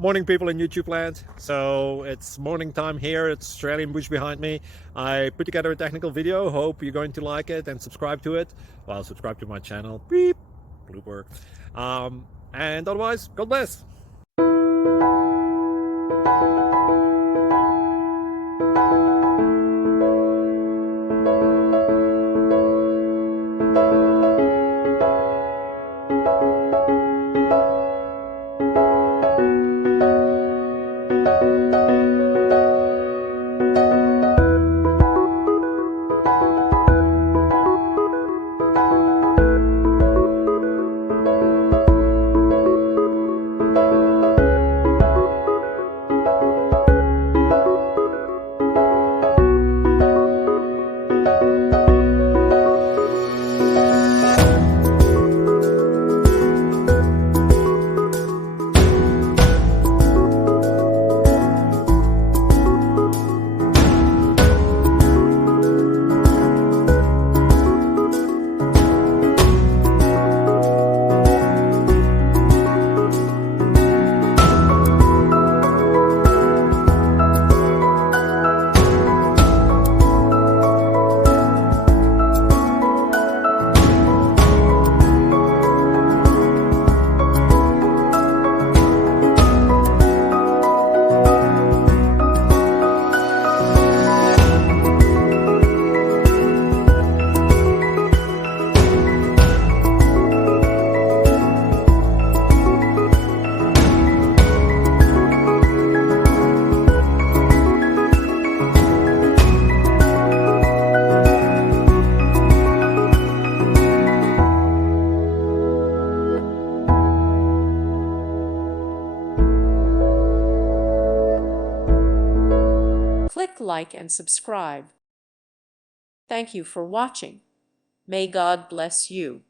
Morning, people in YouTube land. So it's morning time here. It's Australian bush behind me. I put together a technical video. Hope you're going to like it and subscribe to it. Well, subscribe to my channel. Beep. Blooper. And otherwise, God bless. Click like and subscribe. Thank you for watching. May God bless you.